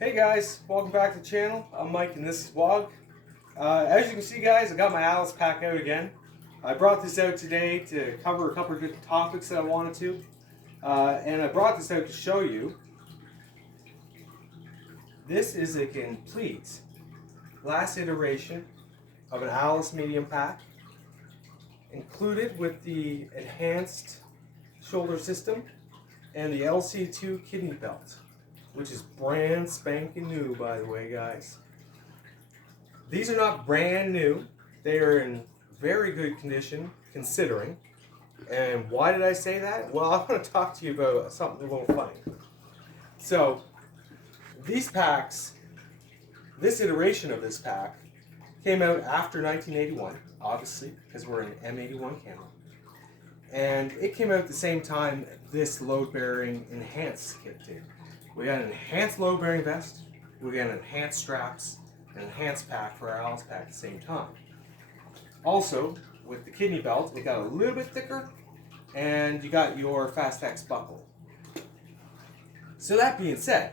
Hey guys, welcome back to the channel. I'm Mike and this is Wog. As you can see guys, I got my Alice pack out again. I brought this out today to cover a couple of different topics that I wanted to. And I brought this out to show you. This is a complete last iteration of an Alice medium pack. Included with the enhanced shoulder system and the LC2 kidney belt, which is brand spanking new, by the way, guys. These are not brand new. They are in very good condition, considering. And why did I say that? Well, I want to talk to you about something a little funny. So, these packs, this iteration of this pack, came out after 1981, obviously, because we're in M81 camo. And it came out at the same time this load-bearing enhanced kit did. We got an enhanced load-bearing vest, we got enhanced straps, an enhanced pack for our Alice pack at the same time. Also, with the kidney belt, it got a little bit thicker, and you got your Fast-X buckle. So that being said,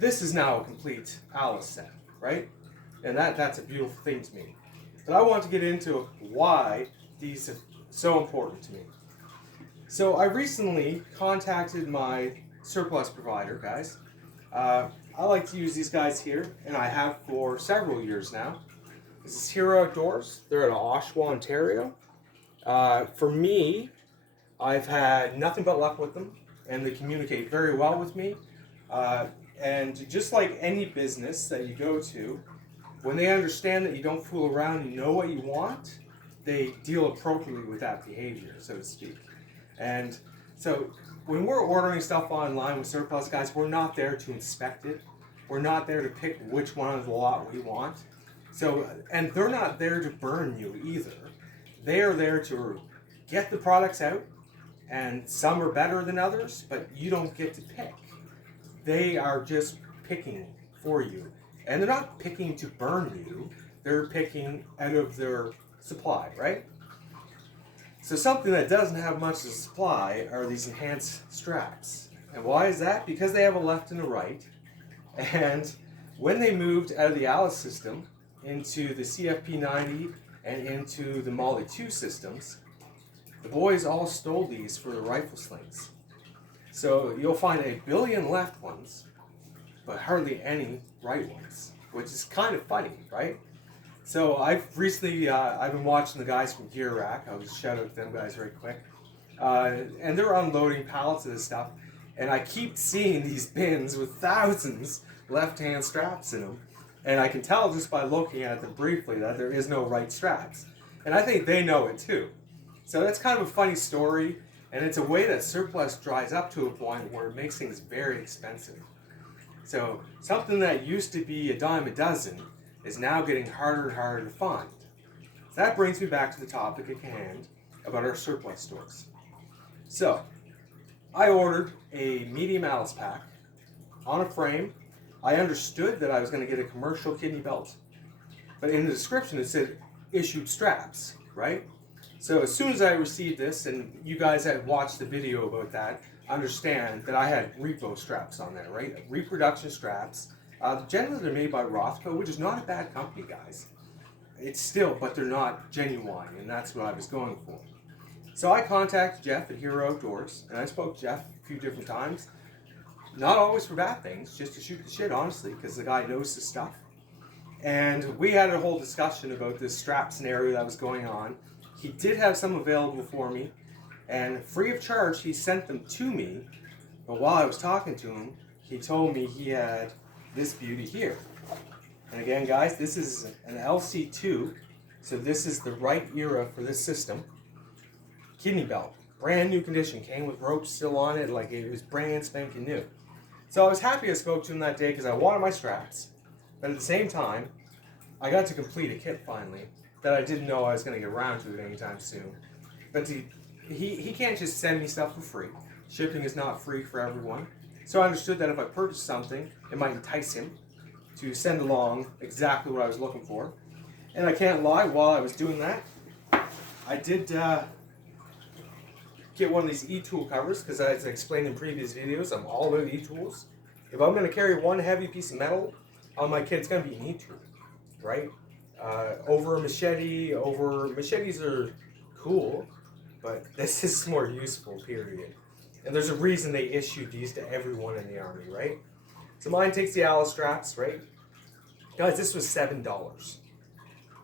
this is now a complete Alice set, right? And that's a beautiful thing to me. But I want to get into why these are so important to me. So I recently contacted my surplus provider, guys. I like to use these guys here, and I have for several years now. This is Hero Outdoors. They're at Oshawa, Ontario. For me, I've had nothing but luck with them, and they communicate very well with me. And just like any business that you go to, when they understand that you don't fool around, you know what you want, they deal appropriately with that behavior, so to speak. And so when we're ordering stuff online with surplus guys, we're not there to inspect it. We're not there to pick which one of the lot we want. So, and they're not there to burn you either. They are there to get the products out, and some are better than others, but you don't get to pick. They are just picking for you. And they're not picking to burn you, they're picking out of their supply, right? So something that doesn't have much of a supply are these enhanced straps. And why is that? Because they have a left and a right. And when they moved out of the Alice system into the CFP90 and into the Molly 2 systems, the boys all stole these for the rifle slings. So you'll find a billion left ones, but hardly any right ones, which is kind of funny, right? So I've recently, I've been watching the guys from Gear Rack. I'll just shout out to them guys very quick. And they're unloading pallets of this stuff. And I keep seeing these bins with thousands left-hand straps in them. And I can tell just by looking at them briefly that there is no right straps. And I think they know it too. So that's kind of a funny story. And it's a way that surplus dries up to a point where it makes things very expensive. So something that used to be a dime a dozen is now getting harder and harder to find. So that brings me back to the topic at hand about our surplus stores. So I ordered a medium Alice pack on a frame. I understood that I was going to get a commercial kidney belt, but in the description it said issued straps, right? So as soon as I received this, and you guys had watched the video about that, understand that I had repo straps on there, right? Reproduction straps. Generally they're made by Rothko, which is not a bad company, guys. It's still, but they're not genuine, and that's what I was going for. So I contacted Jeff at Hero Outdoors, and I spoke to Jeff a few different times. Not always for bad things, just to shoot the shit, honestly, because the guy knows his stuff. And we had a whole discussion about this strap scenario that was going on. He did have some available for me, and free of charge, he sent them to me. But while I was talking to him, he told me he had this beauty here. And again, guys, this is an LC2, so this is the right era for this system. Kidney belt, brand new condition, came with ropes still on it, like it was brand spanking new. So I was happy I spoke to him that day because I wanted my straps, but at the same time, I got to complete a kit finally that I didn't know I was going to get around to it anytime soon. But he can't just send me stuff for free. Shipping is not free for everyone. So I understood that if I purchased something, it might entice him to send along exactly what I was looking for. And I can't lie, while I was doing that, I did get one of these e-tool covers, because as I explained in previous videos, I'm all about e-tools. If I'm going to carry one heavy piece of metal on my kit, it's going to be an E-tool, right? Over a machete, machetes are cool, but this is more useful, period. And there's a reason they issued these to everyone in the Army, right? So mine takes the Alice straps, right? Guys, this was $7.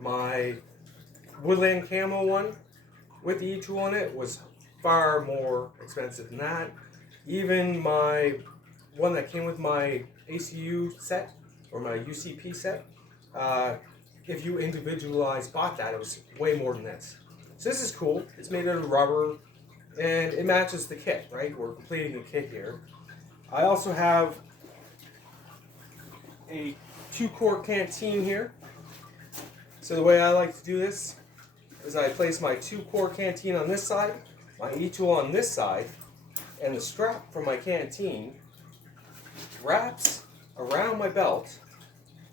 My Woodland Camo one with the E-tool in it was far more expensive than that. Even my one that came with my ACU set, or my UCP set, if you bought that, it was way more than this. So this is cool. It's made out of rubber, and it matches the kit, right? We're completing the kit here. I also have a 2-quart canteen here. So the way I like to do this is I place my 2-quart canteen on this side, my E-tool on this side, and the strap from my canteen wraps around my belt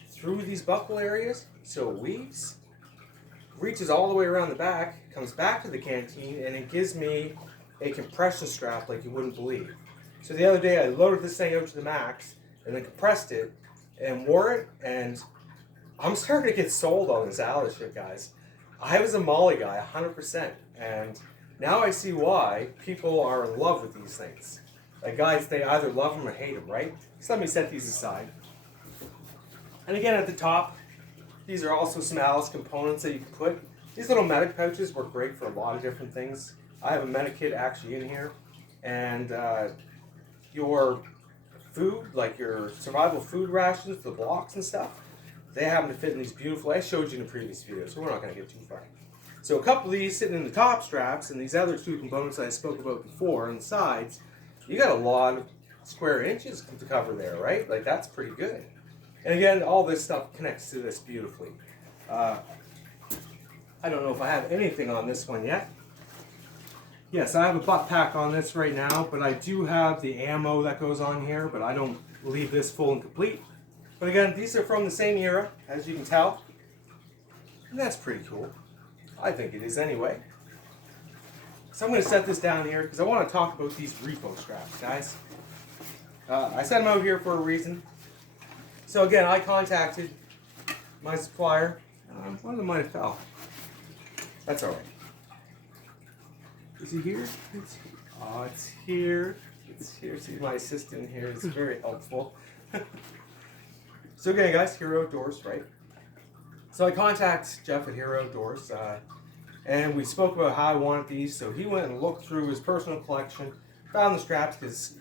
through these buckle areas, so it weaves, reaches all the way around the back, comes back to the canteen, and it gives me a compression strap like you wouldn't believe. So the other day I loaded this thing out to the max and then compressed it and wore it, and I'm starting to get sold on this Alice shit, guys. I was a Molly guy 100%, and now I see why people are in love with these things. Like, guys, they either love them or hate them, right? So let me set these aside. And again, at the top, these are also some Alice components that you can put. These little medic pouches work great for a lot of different things. I have a medic kit actually in here, and your food, like your survival food rations, the blocks and stuff, they happen to fit in these beautiful, I showed you in the previous video, so we're not going to get too far. So a couple of these sitting in the top straps, and these other 2 components I spoke about before on the sides, you got a lot of square inches to cover there, right? Like, that's pretty good. And again, all this stuff connects to this beautifully. I don't know if I have anything on this one yet. Yes, I have a butt pack on this right now, but I do have the ammo that goes on here, but I don't leave this full and complete. But again, these are from the same era, as you can tell. And that's pretty cool. I think it is anyway. So I'm going to set this down here because I want to talk about these repo straps, guys. I set them out here for a reason. So again, I contacted my supplier. One of them might have fell. That's all right. Is he here? It's here. It's here. See, my assistant here is very helpful. So again, guys, Hero Outdoors, right? So I contacted Jeff at Hero Outdoors, and we spoke about how I wanted these. So he went and looked through his personal collection, found the straps, because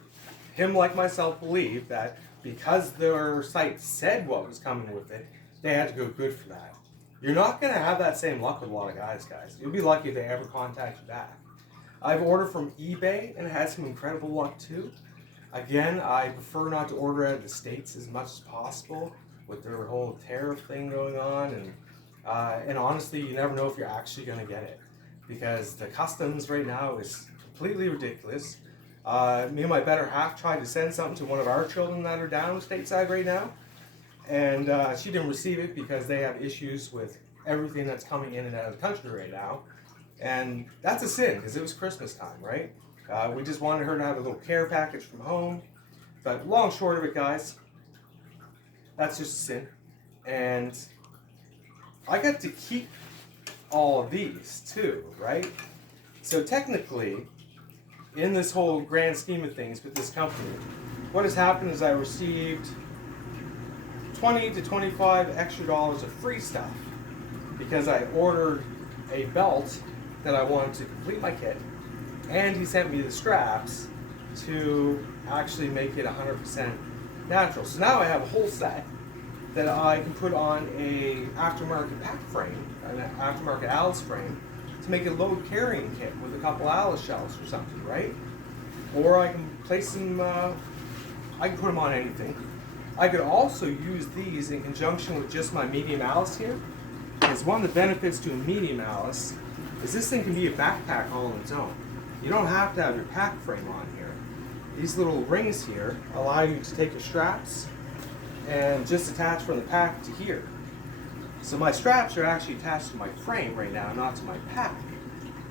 him, like myself, believed that because their site said what was coming with it, they had to go good for that. You're not going to have that same luck with a lot of guys. You'll be lucky if they ever contact you back. I've ordered from eBay and had some incredible luck too. Again, I prefer not to order out of the States as much as possible with their whole tariff thing going on, and honestly, you never know if you're actually going to get it because the customs right now is completely ridiculous. Me and my better half tried to send something to one of our children that are down stateside right now, and she didn't receive it because they have issues with everything that's coming in and out of the country right now, and that's a sin because it was Christmas time, right? We just wanted her to have a little care package from home, but long short of it, guys, that's just a sin, and I got to keep all of these too, right? So technically, in this whole grand scheme of things with this company, what has happened is I received $20 to $25 extra dollars of free stuff because I ordered a belt that I wanted to complete my kit, and he sent me the straps to actually make it 100% natural. So now I have a whole set that I can put on a aftermarket pack frame, an aftermarket Alice frame, to make a load carrying kit with a couple Alice shells or something, right? Or I can place them, I can put them on anything. I could also use these in conjunction with just my medium Alice here, because one of the benefits to a medium Alice is this thing can be a backpack all on its own. You don't have to have your pack frame on here. These little rings here allow you to take your straps and just attach from the pack to here. So my straps are actually attached to my frame right now, not to my pack.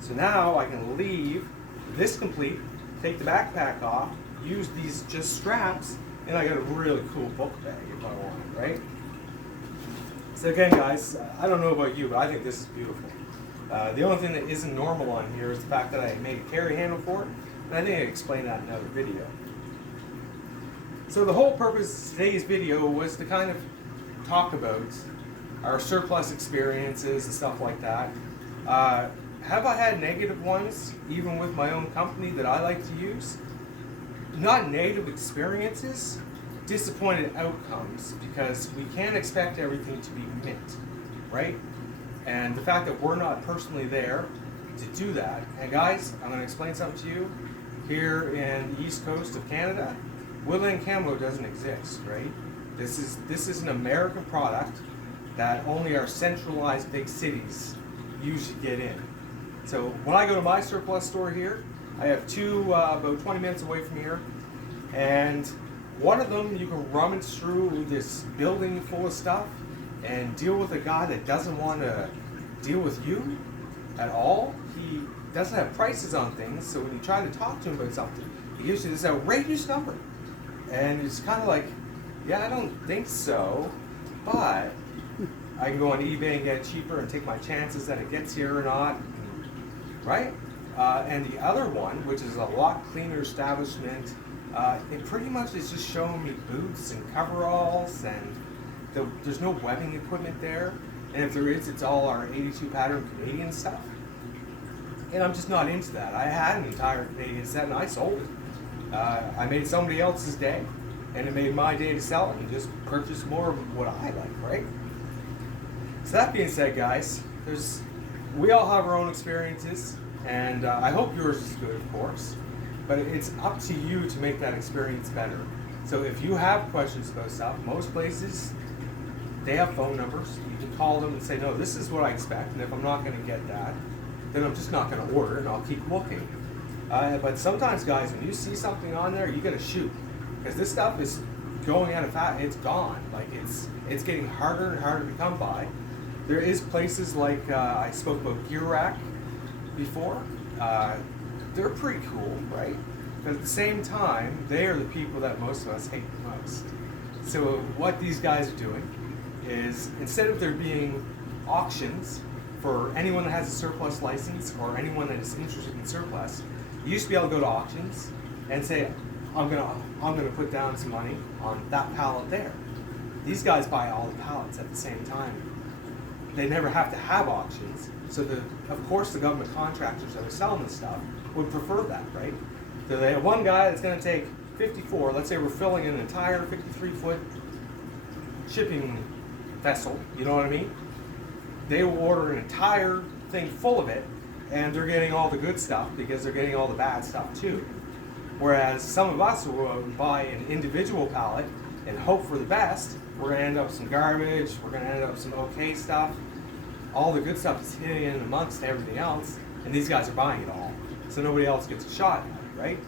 So now I can leave this complete, take the backpack off, use these just straps and I got a really cool book bag if I want it, right? So again, guys, I don't know about you, but I think this is beautiful. The only thing that isn't normal on here is the fact that I made a carry handle for it, and I think I explained that in another video. So the whole purpose of today's video was to kind of talk about our surplus experiences and stuff like that. Have I had negative ones, even with my own company that I like to use? Not negative experiences, disappointed outcomes, because we can't expect everything to be mint, right? And the fact that we're not personally there to do that. And guys, I'm going to explain something to you. Here in the east coast of Canada, woodland camo doesn't exist, right? This is an American product that only our centralized big cities usually get in. So when I go to my surplus store here, I have two about 20 minutes away from here, and one of them you can rummage through this building full of stuff and deal with a guy that doesn't want to deal with you at all. He doesn't have prices on things, so when you try to talk to him about something, he gives you this outrageous number. And it's kind of like, yeah, I don't think so, but I can go on eBay and get it cheaper and take my chances that it gets here or not, right? And the other one, which is a lot cleaner establishment, it pretty much is just showing me boots and coveralls, and there's no webbing equipment there. And if there is, it's all our 82 pattern Canadian stuff. And I'm just not into that. I had an entire Canadian set and I sold it. I made somebody else's day, and it made my day to sell it and just purchase more of what I like, right? So that being said, guys, we all have our own experiences, and I hope yours is good, of course, but it's up to you to make that experience better. So if you have questions about stuff, most places, they have phone numbers. You can call them and say, no, this is what I expect, and if I'm not going to get that, then I'm just not going to order it, and I'll keep looking. But sometimes, guys, when you see something on there, you got to shoot, because this stuff is going out of fashion. It's gone. Like it's getting harder and harder to come by. There is places like I spoke about Gear Rack before. They're pretty cool, right? But at the same time, they are the people that most of us hate the most. So what these guys are doing is, instead of there being auctions for anyone that has a surplus license or anyone that is interested in surplus, you used to be able to go to auctions and say, I'm gonna put down some money on that pallet there. These guys buy all the pallets at the same time. They never have to have auctions, so of course the government contractors that are selling this stuff would prefer that, right? So they have one guy that's going to take 54, let's say we're filling an entire 53-foot shipping vessel, you know what I mean? They will order an entire thing full of it, and they're getting all the good stuff because they're getting all the bad stuff too. Whereas some of us will buy an individual pallet and hope for the best. We're going to end up with some garbage, we're going to end up with some okay stuff. All the good stuff is hitting in amongst everything else, and these guys are buying it all. So nobody else gets a shot at it, right?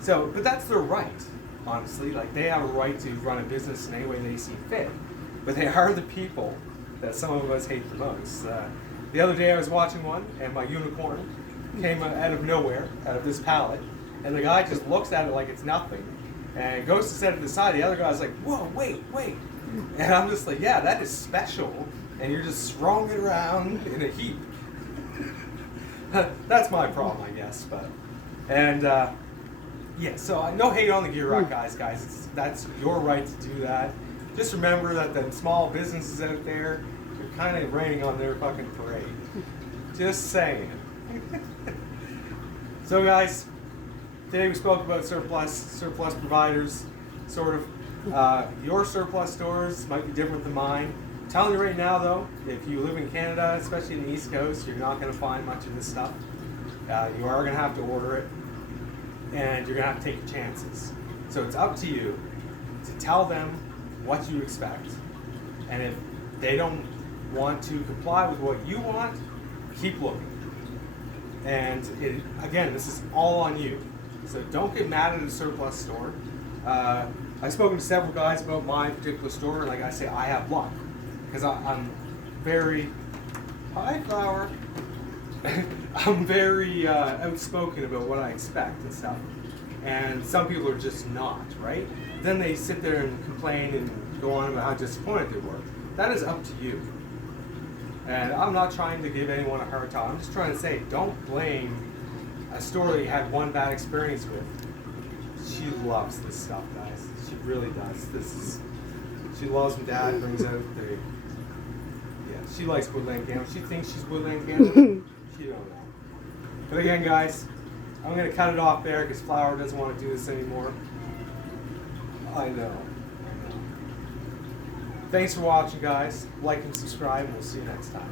So, but that's their right, honestly. Like, they have a right to run a business in any way they see fit. But they are the people that some of us hate the most. The other day I was watching one, and my unicorn came out of nowhere, out of this pallet, and the guy just looks at it like it's nothing, and goes to set it aside. The other guy's like, whoa, wait. And I'm just like, yeah, that is special, and you're just throwing it around in a heap. That's my problem, I guess. But yeah, so no hate on the Gear Rock guys. That's your right to do that. Just remember that the small businesses out there, you're kind of raining on their fucking parade. Just saying. So guys, today we spoke about surplus providers, sort of. Your surplus stores might be different than mine. I'm telling you right now though, if you live in Canada, especially in the East Coast, you're not going to find much of this stuff. You are going to have to order it, and you're going to have to take your chances. So it's up to you to tell them what you expect. And if they don't want to comply with what you want, keep looking. And again, this is all on you. So don't get mad at a surplus store. I've spoken to several guys about my particular store, and like I say, I have luck. Because I'm very, hi Flower, I'm very outspoken about what I expect and stuff. And some people are just not, right? then they sit there and complain and go on about how disappointed they were. That is up to you. And I'm not trying to give anyone a hard time. I'm just trying to say, don't blame a store that you had one bad experience with. She loves this stuff, guys. She really does. She loves when Dad brings out the. Yeah, she likes woodland candle. She thinks she's woodland candle. She don't know. But again, guys, I'm gonna cut it off there because Flower doesn't want to do this anymore. I know. Thanks for watching, guys. Like and subscribe, and we'll see you next time.